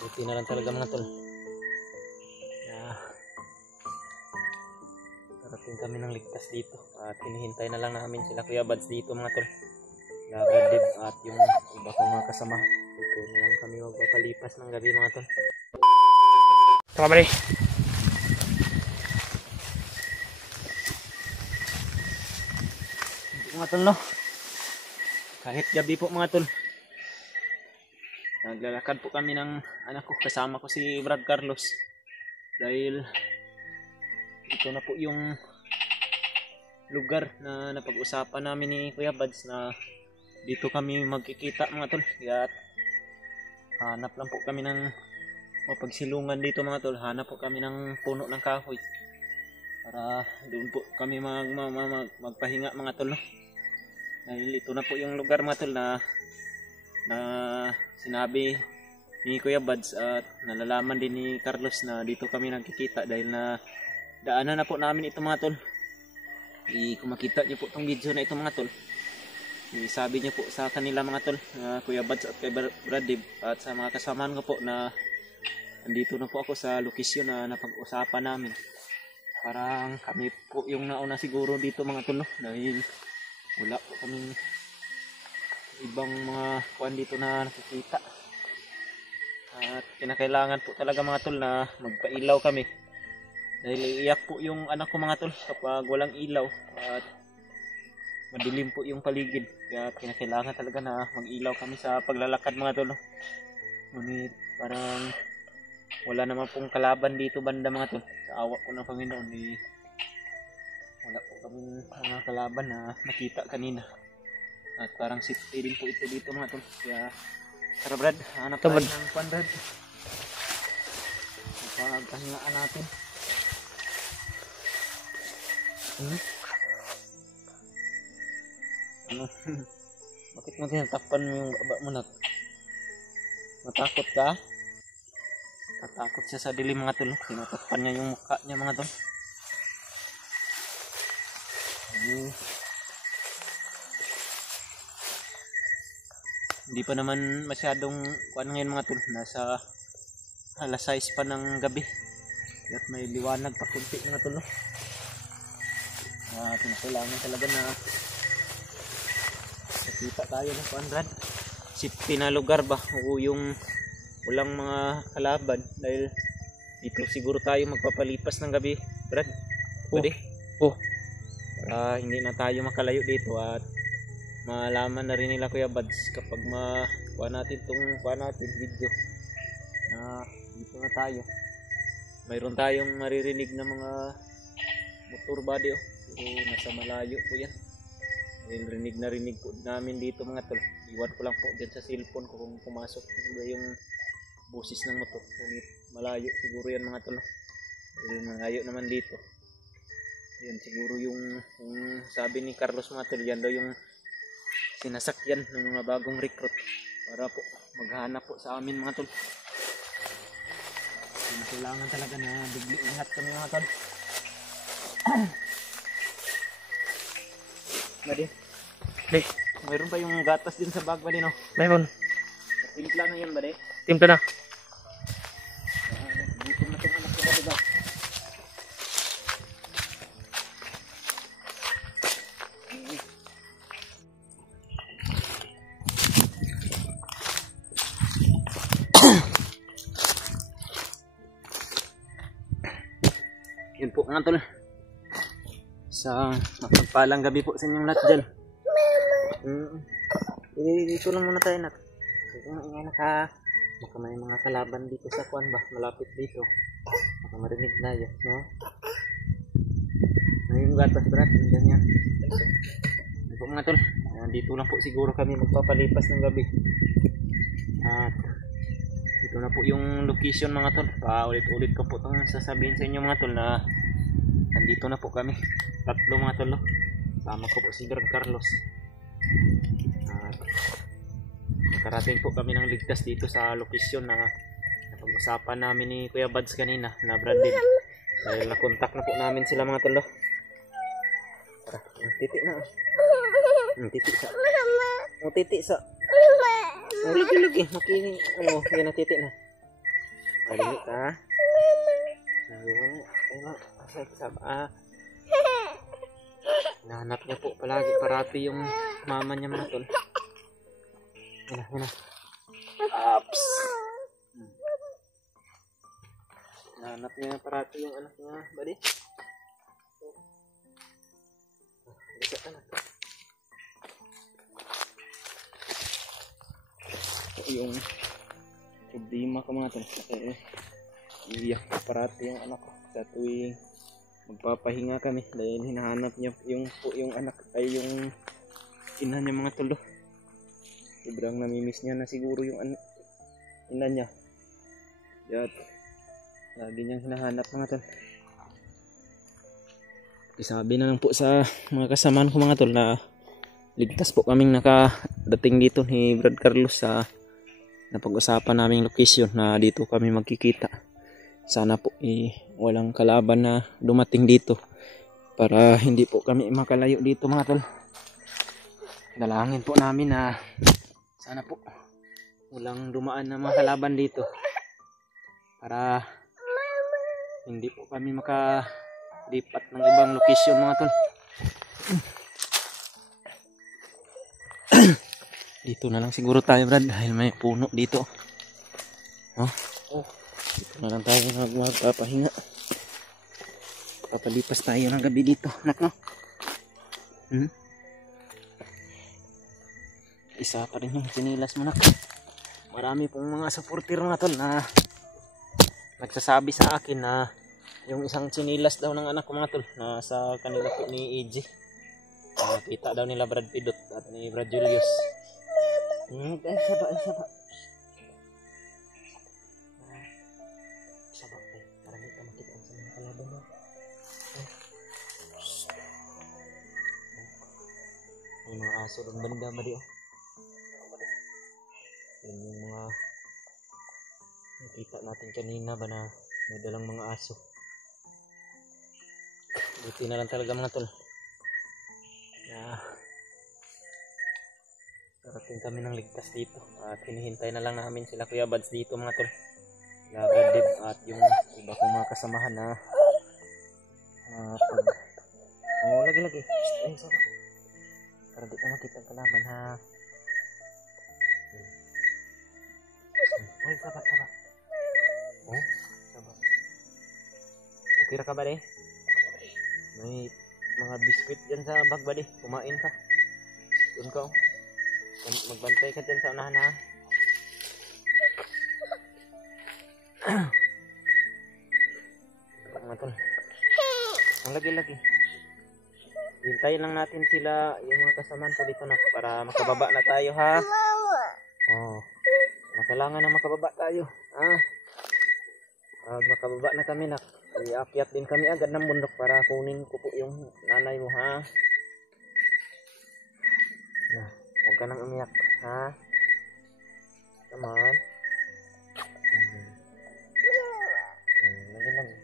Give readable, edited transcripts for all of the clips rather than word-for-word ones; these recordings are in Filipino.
Buti na lang talaga mga tol. Darating kami ng ligtas dito. At hinihintay na lang namin sila Kuya Bads dito mga tol. Labradib at yung iba kong mga kasama. Dito na lang kami magpapalipas ng gabi mga tol. Tama rin. Mga tol no. Kahit gabi po mga tol. Naglalakad po kami ng anak ko. Kasama ko si Brad Carlos. Dahil ito na po yung lugar na napag-usapan namin ni Kuya Bads na dito kami magkikita mga tol. Kaya hanap lang po kami ng mapagsilungan dito mga tol. Hanap po kami ng puno ng kahoy para doon po kami magpahinga mga tol no? Dahil ito na po yung lugar mga tol na sinabi ni Kuya Bads at nalalaman din ni Carlos na dito kami nagkikita dahil na daanan na po namin ito mga tol. Kung makita niyo po itong video na ito mga tol, sabi niyo po sa kanila mga tol, Kuya Bads at kay Bradib at sa mga kasamaan ko po na andito na po ako sa lokasyon na napag-usapan namin. Parang kami po yung nauna siguro dito mga tol no? Dahil wala po kaming ibang mga kuan dito na nakikita. At kinakailangan po talaga mga tol na magpailaw kami. Dahil iiyak po yung anak ko mga tol kapag walang ilaw at madilim po yung paligid. Kaya kinakailangan talaga na mag-ilaw kami sa paglalakad mga tol. Ngunit parang wala naman pong kalaban dito banda mga tol. Sa awa po ng Panginoon wala po kami mga kalaban na nakita kanina. At parang safety din po ito dito mga tol. Kaya tara Brad, hanap tayo ng pan Brad. Pagkahingaan natin. Ano? Bakit mo tinatakpan mo yung baba mo nak? Matakot ka? Natakot siya sa dilim mga tol. Tinatakpan niya yung mukha niya mga tol. Hindi pa naman masyadong kuan ngayon mga tol. Nasa alas 6 pa ng gabi. At may liwanag pa kunti mga tol. Kailangan talaga na nakita tayo ng kuan Brad. Safety na lugar ba? O yung walang mga kalaban. Dahil dito siguro tayo magpapalipas ng gabi Brad. Pwede? Para hindi na tayo makalayo dito at malaman na rin nila Kuya Bads kapag makuha natin video na dito na tayo. Mayroon tayong maririnig na mga motor body pero nasa malayo po yan. Dahil rinig na rinig po namin dito mga tol. Iwan ko lang po dyan sa cellphone ko kung pumasok yung busis ng motor. Ngunit malayo siguro yan mga tol. Dahil malayo naman dito. Yan siguro yung sabi ni Carlos mga tol, yan daw yung sinasakyan ng mga bagong recruit para po maghanap po sa amin mga tol. Kailangan talaga na bigli lahat kami mga tol. Badi. Mayroon pa yung gatas din sa bag badi no? Mayroon. Timpla na yan badi. Timpla na. Buto na itong anak ko badi ba? Yun po mga tol. Sa mapagpalang gabi po sa inyong lahat dyan. Dito lang muna tayo nak. Baka may mga kalaban dito sa kuan ba? Malapit dito. Baka marinig na yun. No? Ngayon gatas Brad. Nandiyan yan. Yun po mga tol. Dito lang po siguro kami magpapalipas ng gabi. At ito na po yung location mga tol. Paulit-ulit ko po itong sasabihin sa inyo mga tol na nandito na po kami. Tatlo mga tol. Sama ko po si Brad Carlos. At nakarating po kami ng ligtas dito sa location na napag-usapan namin ni Kuya Bads kanina na Brad din. Dahil nakontak na po namin sila mga tol. Tara, titi na. Titi sa. Titi sa. Lagi-lagi. Yan na titi na. Balik ka. Sabi mo, ayun, nahanap niya po palagi parati yung mama niya mga tol. Yan na. Ups. Nahanap niya parati yung anak niya, buddy. Bisa ka na. Yung problema ko mga tol. Iiyak parati yung anak ko sa tuwing magpapahinga kami dahil hinahanap niya yung anak ay yung ina niya mga tol. Sobrang namimiss niya na siguro yung ina niya. At lagi niyang hinahanap mga tol. Isabi na lang po sa mga kasamaan ko mga tol na ligtas po kaming nakadating dito ni Brad Carlos sa napag-usapan naming location na dito kami magkikita. Sana po walang kalaban na dumating dito para hindi po kami makalayo dito mga tol. Dalangin po namin na sana po walang dumaan na mga kalaban dito para hindi po kami makalipat ng ibang location mga tol. Dito na lang siguro tayo Brad dahil may puno dito. Dito na lang tayo magpapahinga. Papalipas tayo ng gabi dito. Anak no? Isa pa rin yung sinilas mo nak. Marami pong mga supporter mga tol na nagsasabi sa akin na yung isang sinilas daw ng anak ko mga tol na sa kanila po ni EJ. Kita daw nila Brad Pidot at ni Brad Julius. Isa ba? Para hindi ka makita sa mga kalaban mo. May mga aso doon banda ba di oh. Yan yung mga nakita natin kanina ba na may dalang mga aso. Buti na lang talaga mga tol. Darating kami ng ligtas dito at hinihintay na lang namin sila Kuya Bads dito mga tol. Brad Dib at yung iba kong mga kasamahan na lagi ay saba para di ka makita ang kalaban ha. Ay saba saba okay ra ka ba de? May mga biskuit dyan sa bag ba de? Kumain ka doon ka magbantay ka dyan sa unahan ha. Mga tol ang lagi hintayin lang natin sila yung mga kasamaan ko dito na para makababa na tayo ha. Kailangan na makababa tayo ha. Makababa na kami na iakyat din kami agad ng bundok para kunin ko po yung nanay mo ha. Huwag ka nang umiyak ha. Come on. Lagi.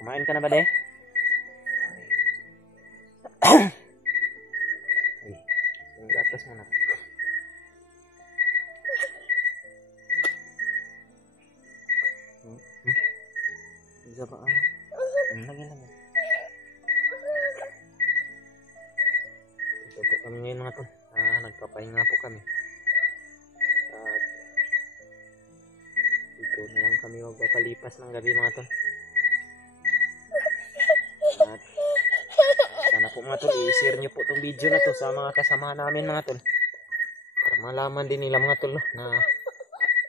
Kumain ka na ba de? Yung gatas mo na. Bisa ba lagi. Ito po kami ngayon mga tol. Nagpapahinga po kami. At dito na lang kami magpapalipas ng gabi mga tol. At sana po mga tol i-share nyo po itong video na to sa mga kasama namin mga tol. Para malaman din nila mga tol na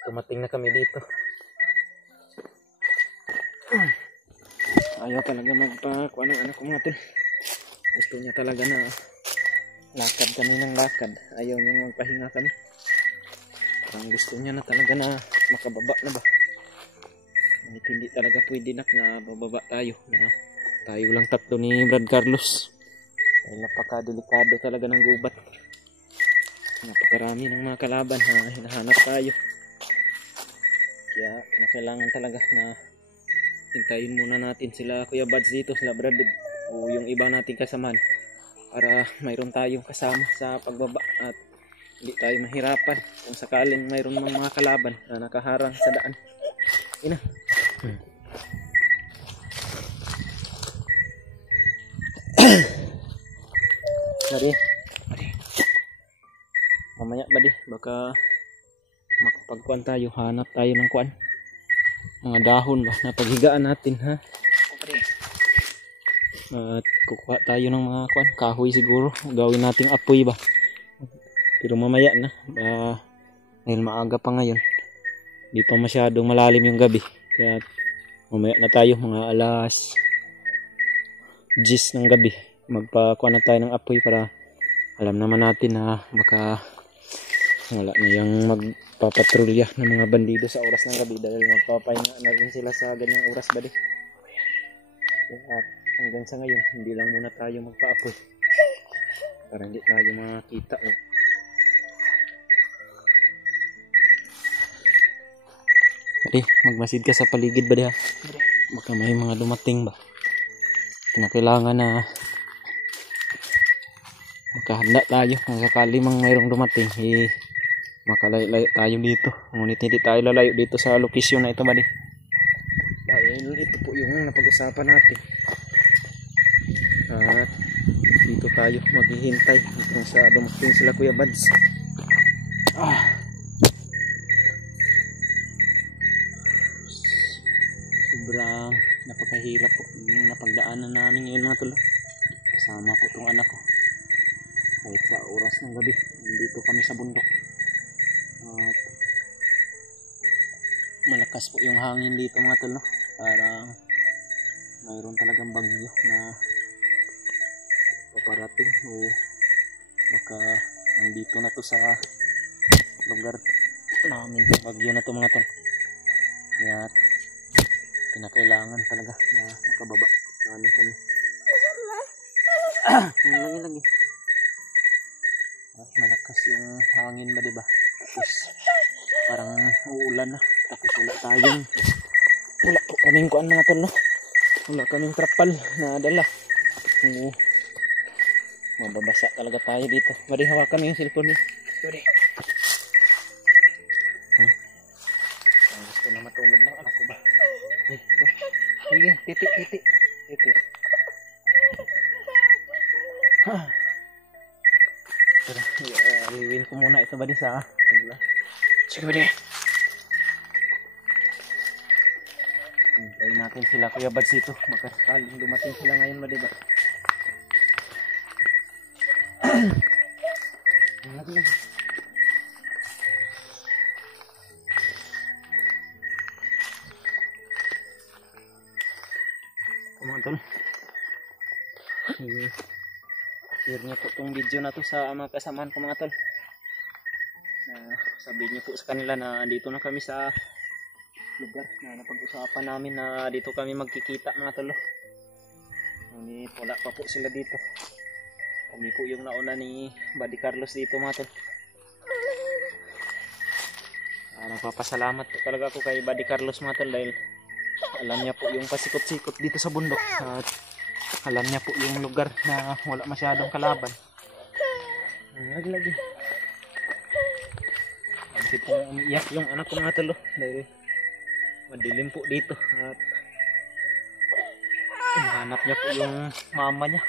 tumating na kami dito. Ayaw talaga magpakuha ng anak ko mga tol. Gusto niya talaga na lakad kami ng lakad. Ayaw niya magpahinga kami. Parang gusto niya na talaga na makababa na ba. Hindi talaga pwede na bababa tayo. Na tayo lang tatlo ni Brad Carlos. Dahil napaka-delikado talaga ng gubat. Napakarami ng mga kalaban na hinahanap tayo. Kaya kailangan talaga na hintayin muna natin sila Kuya Bads dito, sila Brad o yung iba nating kasamaan para mayroon tayong kasama sa pagbaba at hindi tayo mahirapan kung sakaling mayroon mga kalaban na nakaharang sa daan. Ina. Mari. Mamaya ba di? Baka makapagkuhan tayo. Hanap tayo ng kuan. Mga dahon ba na paghigaan natin ha. At kukuha tayo ng mga kuan. Kahoy siguro. Gawin nating apoy ba. Pero mamaya na. Dahil maaga pa ngayon. Di pa masyadong malalim yung gabi. Kaya mamaya na tayo mga alas 10 ng gabi. Magpakuha na tayo ng apoy para alam naman natin na baka wala na yung magpapatrolya ng mga bandido sa oras ng gabi dahil magpapahinga na rin sila sa ganyang oras ba di. At hanggang sa ngayon hindi lang muna tayo magpa-apoy para hindi tayo makita. Magmasid ka sa paligid ba di ha? Baka may mga dumating ba? Kailangan na makahanda tayo kung sakali mang mayroong dumating makalayo tayo dito. Ngunit hindi tayo lalayo dito sa lokasyon na ito ba di? Dahil ito po yung napag-usapan natin. At dito tayo maghihintay hanggang sa dumating sila Kuya Bads. Sobrang napakahirap po yung napagdaanan namin ngayon mga tol. Kasama po itong anak ko. Kahit sa oras ng gabi, dito kami sa bundok. At malakas po yung hangin dito mga tol, no? Parang mayroon talagang bagyo na paparating o baka nandito na to sa lugar namin. Bagyo na to mga tol. Kaya kinakailangan talaga na makababa. Ano kami? Lagi. Malakas yung hangin ba diba? Tapos parang uulan na. Tapos wala po kaming kuan mga tol, no? Wala kaming trapal na dala. Mababasa talaga tayo dito. Mari hawakan yung cellphone niya. Sorry. Gusto na matulog ng anak ko ba? Sige, titik. Tara, iwin ko muna ito ba di sa pagla. Sige ba di? Hintayin natin sila Kuya Bads dito. Makasakaling dumating sila ngayon ba diba? Lagi. Mga tol, share nyo po itong video na to sa mga kasamahan ko mga tol. Sabihin nyo po sa kanila na dito na kami sa lugar na napag-usapan namin na dito kami magkikita mga tol. Ngunit wala pa po sila dito. Kami po yung nauna ni Buddy Carlos dito mga tol. Nagpapasalamat po talaga ako kay Buddy Carlos mga tol dahil alam niya po yung pasikot-sikot dito sa bundok at alam niya po yung lugar na wala masyadong kalaban. Lagi. Kasi po umiiyak yung anak ko mga tol dahil madilim po dito at hanap niya po yung mama niya.